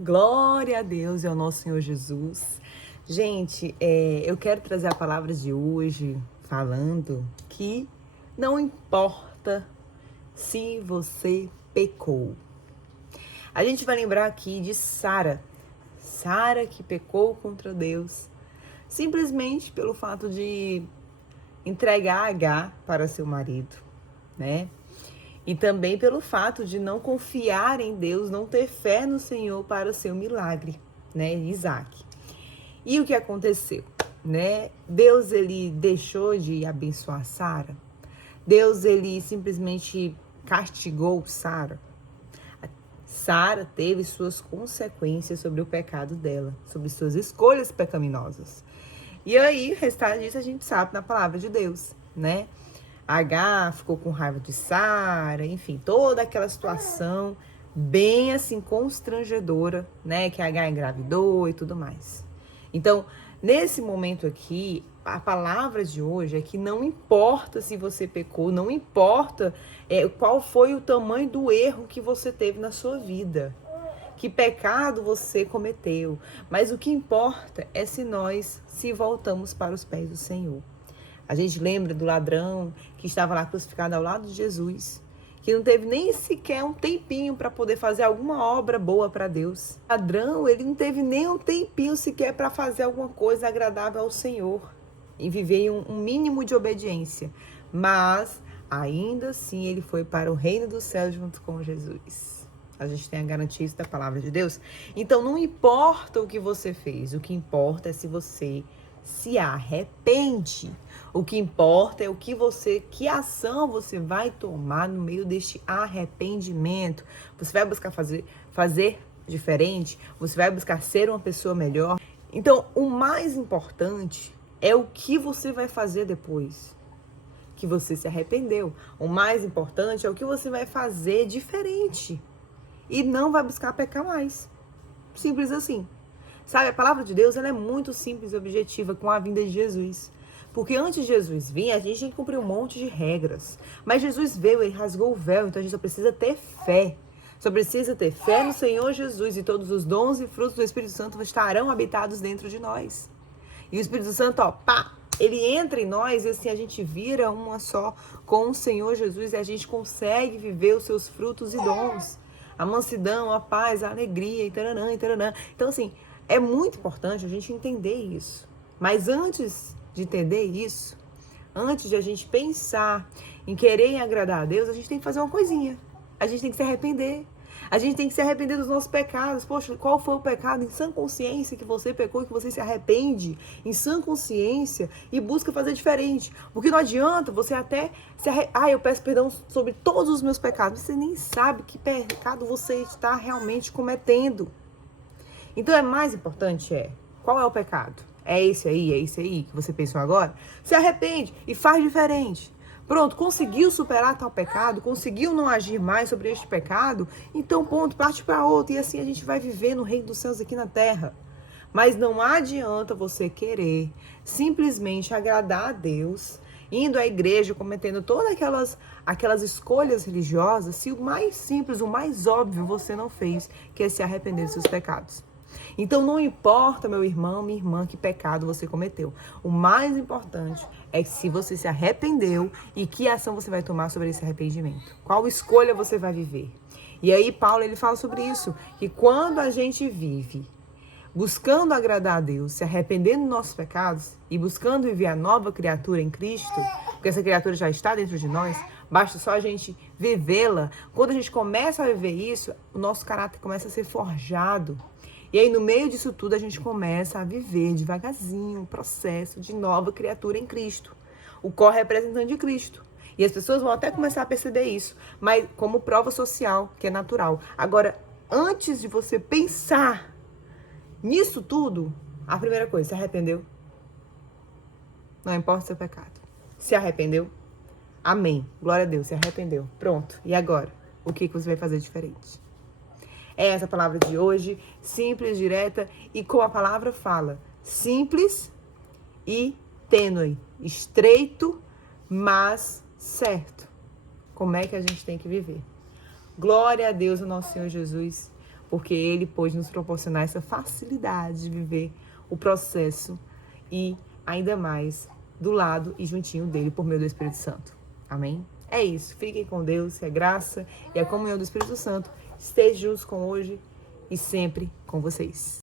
Glória a Deus e ao nosso Senhor Jesus. Gente, eu quero trazer a palavra de hoje falando que não importa se você pecou. A gente vai lembrar aqui de Sara. Sara que pecou contra Deus simplesmente pelo fato de entregar Agar para seu marido, né? E também pelo fato de não confiar em Deus, não ter fé no Senhor para o seu milagre, né, Isaac. E o que aconteceu, né? Deus, ele deixou de abençoar Sara. Deus, ele simplesmente castigou Sara. Sara teve suas consequências sobre o pecado dela, sobre suas escolhas pecaminosas. E aí, o restante disso a gente sabe na palavra de Deus, né? Agar ficou com raiva de Sara, enfim, toda aquela situação bem assim constrangedora, né, que Agar engravidou e tudo mais. Então, nesse momento aqui, a palavra de hoje é que não importa se você pecou, não importa qual foi o tamanho do erro que você teve na sua vida, que pecado você cometeu, mas o que importa é se nós se voltamos para os pés do Senhor. A gente lembra do ladrão que estava lá crucificado ao lado de Jesus, que não teve nem sequer um tempinho para poder fazer alguma obra boa para Deus. O ladrão, ele não teve nem um tempinho sequer para fazer alguma coisa agradável ao Senhor e viver um mínimo de obediência. Mas, ainda assim, ele foi para o reino dos céus junto com Jesus. A gente tem a garantia da palavra de Deus. Então, não importa o que você fez, o que importa é se você se arrepende. O que importa é que ação você vai tomar no meio deste arrependimento. Você vai buscar fazer diferente? Você vai buscar ser uma pessoa melhor? Então, o mais importante é o que você vai fazer depois que você se arrependeu. O mais importante é o que você vai fazer diferente e não vai buscar pecar mais. Simples assim. Sabe, a palavra de Deus ela é muito simples e objetiva com a vinda de Jesus. Porque antes de Jesus vir, a gente tem que cumprir um monte de regras. Mas Jesus veio, ele rasgou o véu, então a gente só precisa ter fé. Só precisa ter fé no Senhor Jesus e todos os dons e frutos do Espírito Santo estarão habitados dentro de nós. E o Espírito Santo, ele entra em nós e assim a gente vira uma só com o Senhor Jesus e a gente consegue viver os seus frutos e dons. A mansidão, a paz, a alegria, e taranã, e taranã. Então, assim, é muito importante a gente entender isso. Mas antes de entender isso, antes de a gente pensar em querer agradar a Deus, a gente tem que fazer uma coisinha. A gente tem que se arrepender. A gente tem que se arrepender dos nossos pecados. Poxa, qual foi o pecado em sã consciência que você pecou e que você se arrepende em sã consciência e busca fazer diferente? Porque não adianta você até eu peço perdão sobre todos os meus pecados. Você nem sabe que pecado você está realmente cometendo. Então, mais importante qual é o pecado? É esse aí que você pensou agora? Se arrepende e faz diferente. Pronto, conseguiu superar tal pecado, conseguiu não agir mais sobre este pecado, então ponto, parte para outro. E assim a gente vai viver no reino dos céus aqui na terra. Mas não adianta você querer simplesmente agradar a Deus, indo à igreja, cometendo todas aquelas escolhas religiosas, se o mais simples, o mais óbvio você não fez, que é se arrepender dos seus pecados. Então não importa, meu irmão, minha irmã, que pecado você cometeu. O mais importante é que se você se arrependeu e que ação você vai tomar sobre esse arrependimento. Qual escolha você vai viver. E aí Paulo ele fala sobre isso, que quando a gente vive buscando agradar a Deus, se arrependendo dos nossos pecados e buscando viver a nova criatura em Cristo, porque essa criatura já está dentro de nós, basta só a gente vivê-la. Quando a gente começa a viver isso, o nosso caráter começa a ser forjado. E aí, no meio disso tudo, a gente começa a viver devagarzinho o processo de nova criatura em Cristo. O co-representante de Cristo. E as pessoas vão até começar a perceber isso, mas como prova social, que é natural. Agora, antes de você pensar nisso tudo, a primeira coisa, se arrependeu? Não importa o seu pecado. Se arrependeu? Amém. Glória a Deus, se arrependeu. Pronto. E agora? O que você vai fazer diferente? É essa a palavra de hoje, simples, direta e como a palavra fala, simples e tênue, estreito, mas certo. Como é que a gente tem que viver? Glória a Deus, o nosso Senhor Jesus. porque Ele pôde nos proporcionar essa facilidade de viver o processo e ainda mais do lado e juntinho dele por meio do Espírito Santo. Amém? É isso. Fiquem com Deus, que a graça e a comunhão do Espírito Santo estejam juntos com hoje e sempre com vocês.